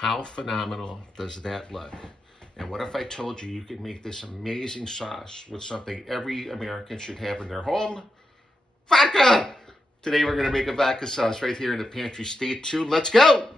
How phenomenal does that look? And what if I told you you could make this amazing sauce with something every American should have in their home? Vodka! Today we're gonna make a vodka sauce right here in the pantry. Stay tuned, let's go!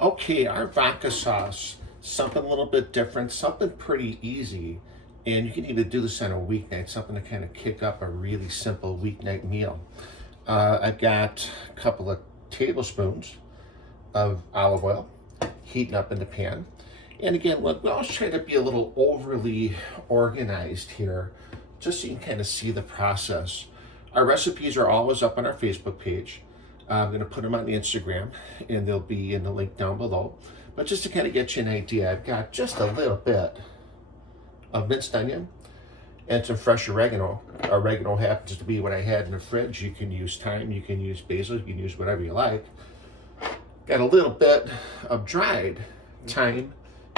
Okay, our vodka sauce, something a little bit different, something pretty easy. And you can even do this on a weeknight, something to kind of kick up a really simple weeknight meal. I've got a couple of tablespoons of olive oil heating up in the pan. And again, we always try to be a little overly organized here, just so you can kind of see the process. Our recipes are always up on our Facebook page. I'm going to put them on the Instagram, and they'll be in the link down below. But just to kind of get you an idea, I've got just a little bit of minced onion and some fresh oregano. Oregano happens to be what I had in the fridge. You can use thyme, you can use basil, you can use whatever you like. Got a little bit of dried thyme,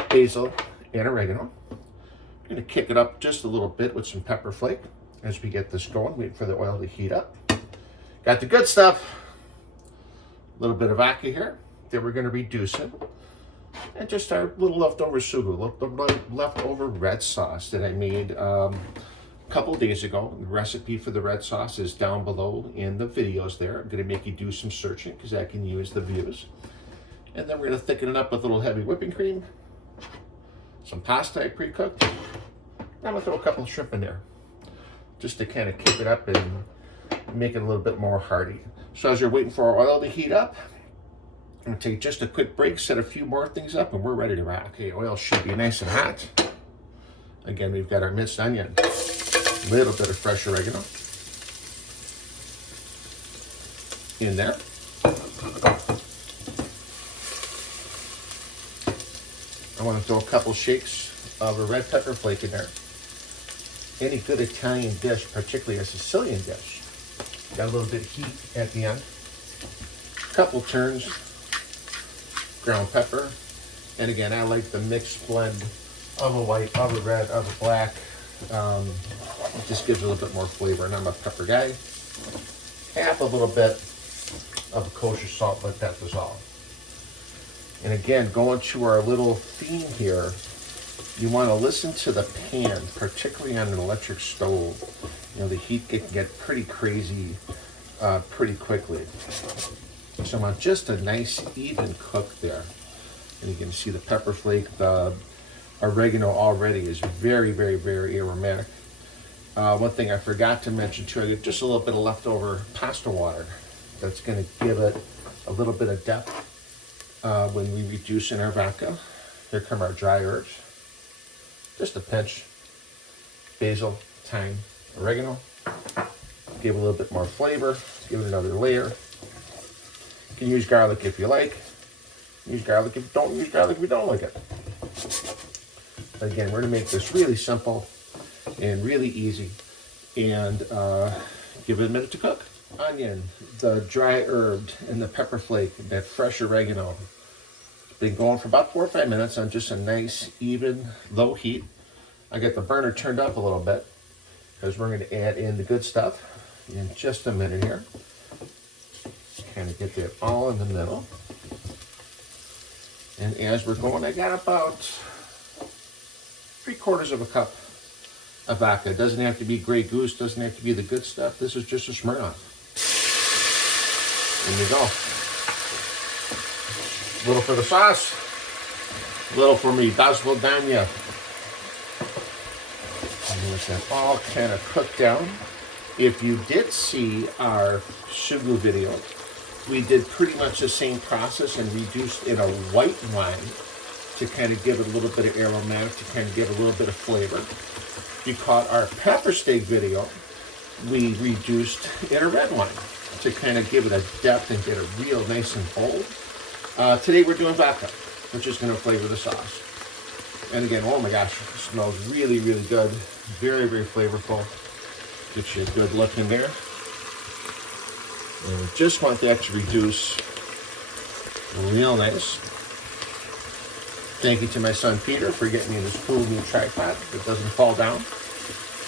basil, and oregano. I'm going to kick it up just a little bit with some pepper flake as we get this going. Wait for the oil to heat up. Got the good stuff. A little bit of vodka here that we're going to reduce it. And just our little leftover sugo, leftover red sauce that I made a couple days ago. The recipe for the red sauce is down below in the videos there. I'm going to make you do some searching because I can use the views. And then we're going to thicken it up with a little heavy whipping cream, some pasta I pre-cooked. I'm going to throw a couple of shrimp in there just to kind of kick it up and make it a little bit more hearty. So as you're waiting for our oil to heat up, I'm going to take just a quick break, set a few more things up, and we're ready to rock. Okay, oil should be nice and hot. Again, we've got our minced onion, a little bit of fresh oregano in there. I want to throw a couple shakes of a red pepper flake in there. Any good Italian dish, particularly a Sicilian dish, got a little bit of heat at the end. Couple turns, ground pepper. And again, I like the mixed blend of a white, of a red, of a black. It just gives a little bit more flavor, and I'm a pepper guy. Half a little bit of a kosher salt, let that dissolve. And again, going to our little theme here, you want to listen to the pan, particularly on an electric stove. You know, the heat can get pretty crazy pretty quickly. So I want just a nice even cook there. And you can see the pepper flake, the oregano already is very, very, very aromatic. One thing I forgot to mention too, I got just a little bit of leftover pasta water. That's going to give it a little bit of depth when we reduce in our vodka. Here come our dry herbs. Just a pinch, basil, thyme, oregano. Give it a little bit more flavor. Give it another layer. You can use garlic if you like. Use garlic if you don't. Use garlic if you don't like it. Again, we're going to make this really simple and really easy. And give it a minute to cook. Onion, the dry herbed, and the pepper flake, that fresh oregano. Been going for about 4 or 5 minutes on just a nice, even, low heat. I get the burner turned up a little bit because we're going to add in the good stuff in just a minute here. Kind of get that all in the middle. And as we're going, I got about 3/4 of a cup of vodka. It doesn't have to be Grey Goose, doesn't have to be the good stuff. This is just a Smirnoff. There you go. A little for the sauce, a little for me, Dazzle Danya. And there's that all kind of cooked down. If you did see our sugo video, we did pretty much the same process and reduced in a white wine to kind of give it a little bit of aromatic, to kind of give a little bit of flavor. If you caught our pepper steak video, we reduced in a red wine to kind of give it a depth and get it real nice and bold. Today we're doing vodka, which is going to flavor the sauce. And again, oh my gosh, it smells really, really good. Very, very flavorful. Gets you a good look in there. And we just want that to reduce real nice. Thank you to my son Peter for getting me this cool new tripod that doesn't fall down.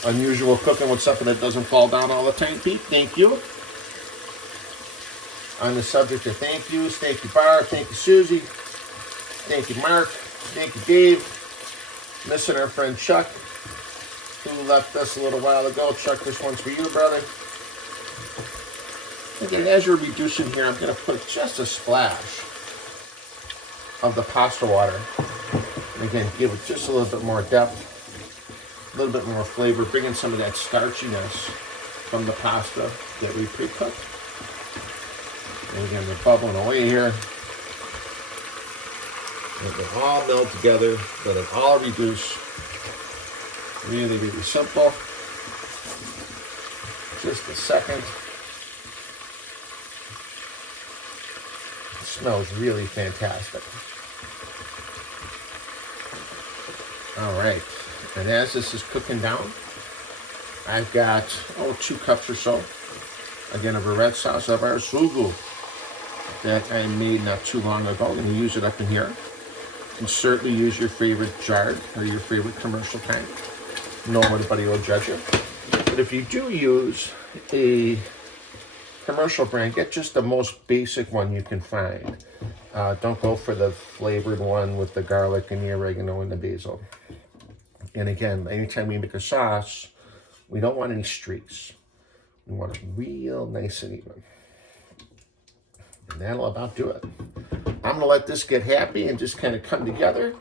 Unusual cooking with something that doesn't fall down all the time, Pete. Thank you. On the subject of thank yous, thank you, Barb. Thank you, Susie. Thank you, Mark. Thank you, Dave. Missing our friend Chuck, who left us a little while ago. Chuck, this one's for you, brother. Again, as you're reducing here, I'm going to put just a splash of the pasta water. And again, give it just a little bit more depth, a little bit more flavor, bring in some of that starchiness from the pasta that we pre-cooked. And again, they're bubbling away here. Let it all meld together, let it all reduce. Really, really simple. Just a second. It smells really fantastic. All right, and as this is cooking down, I've got, 2 cups or so, again, of a red sauce of our sugu that I made not too long ago. I'm going to use it up in here. You can certainly use your favorite jar or your favorite commercial kind. Nobody will judge you. But if you do use a commercial brand, get just the most basic one you can find. Don't go for the flavored one with the garlic and the oregano and the basil. And again, anytime we make a sauce, we don't want any streaks. We want it real nice and even. And that'll about do it. I'm going to let this get happy and just kind of come together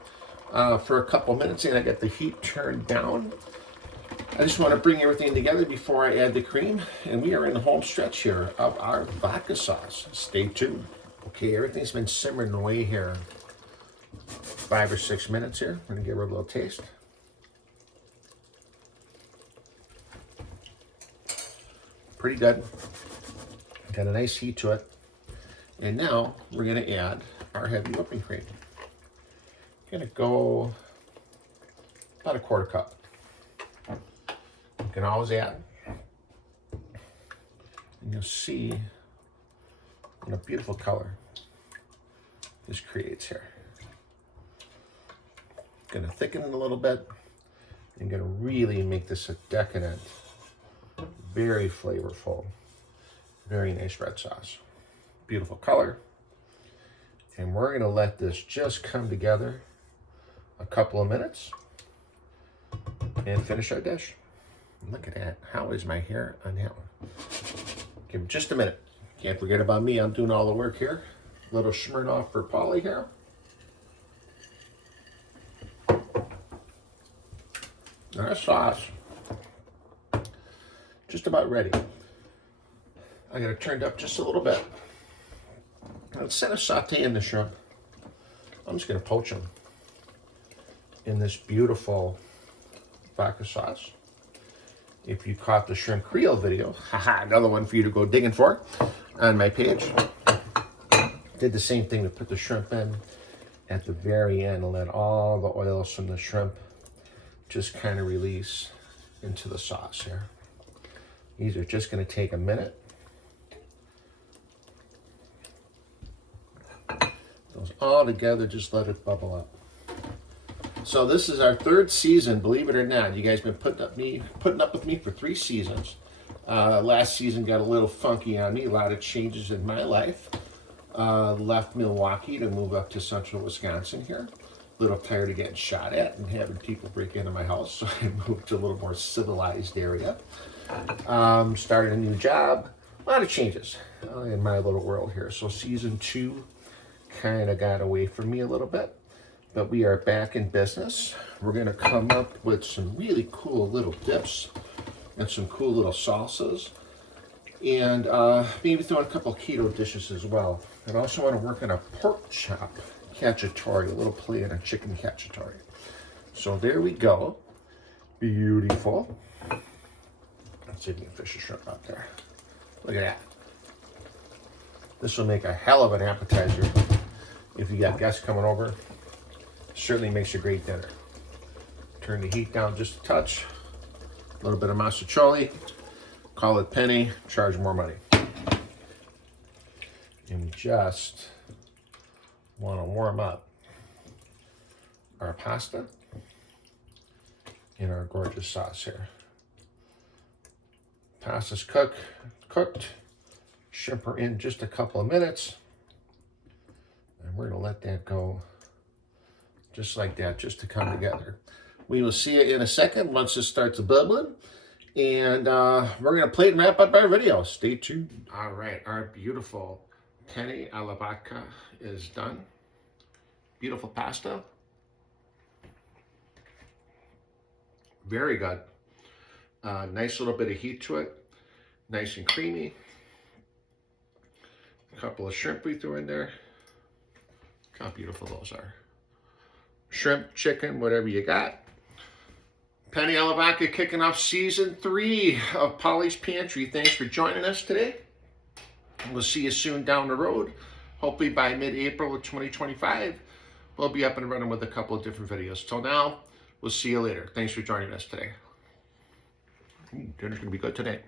for a couple minutes. And I got the heat turned down. I just want to bring everything together before I add the cream. And we are in the home stretch here of our vodka sauce. Stay tuned. Okay, everything's been simmering away here 5 or 6 minutes here. I'm going to give her a little taste. Pretty good. Got a nice heat to it. And now we're going to add our heavy whipping cream. Going to go about a 1/4 cup. You can always add. And you'll see what a beautiful color this creates here. Going to thicken it a little bit. And going to really make this a decadent, very flavorful, very nice red sauce. Beautiful color. And we're going to let this just come together a couple of minutes and finish our dish. Look at that. How is my hair on that one? Give it just a minute. Can't forget about me. I'm doing all the work here. A little Smirnoff for Polly here. Our sauce just about ready. I got it turned up just a little bit. Now, instead of sauteing the shrimp, I'm just going to poach them in this beautiful vodka sauce. If you caught the shrimp Creole video, haha, another one for you to go digging for on my page. Did the same thing to put the shrimp in at the very end and let all the oils from the shrimp just kind of release into the sauce here. These are just going to take a minute. Those all together, just let it bubble up. So this is our 3rd season, believe it or not. You guys been putting up with me for 3 seasons. Last season got a little funky on me. A lot of changes in my life. Left Milwaukee to move up to central Wisconsin here. A little tired of getting shot at and having people break into my house, so I moved to a little more civilized area. Started a new job. A lot of changes in my little world here. So season 2 kind of got away from me a little bit, but we are back in business. We're going to come up with some really cool little dips and some cool little salsas, and maybe throw in a couple of keto dishes as well. And I also want to work on a pork chop cacciatore, a little play on a chicken cacciatore. So there we go. Beautiful. Let's see if we can fish a shrimp out there. Look at that. This will make a hell of an appetizer if you got guests coming over. Certainly makes a great dinner. Turn the heat down just a touch. A little bit of masticholi. Call it penny. Charge more money. And we just want to warm up our pasta in our gorgeous sauce here. Pasta's cooked. Shrimp are in just a couple of minutes. And we're going to let that go just like that, just to come together. We will see you in a second once this starts bubbling. And we're going to plate and wrap up our video. Stay tuned. All right, our beautiful penne alla vodka is done. Beautiful pasta. Very good. Nice little bit of heat to it. Nice and creamy. A couple of shrimp we threw in there. Look how beautiful those are. Shrimp, chicken, whatever you got. Penne alla vodka kicking off season 3 of Polly's Pantry. Thanks for joining us today. We'll see you soon down the road. Hopefully by mid-April of 2025, we'll be up and running with a couple of different videos. Till now, we'll see you later. Thanks for joining us today. Dinner's gonna be good today.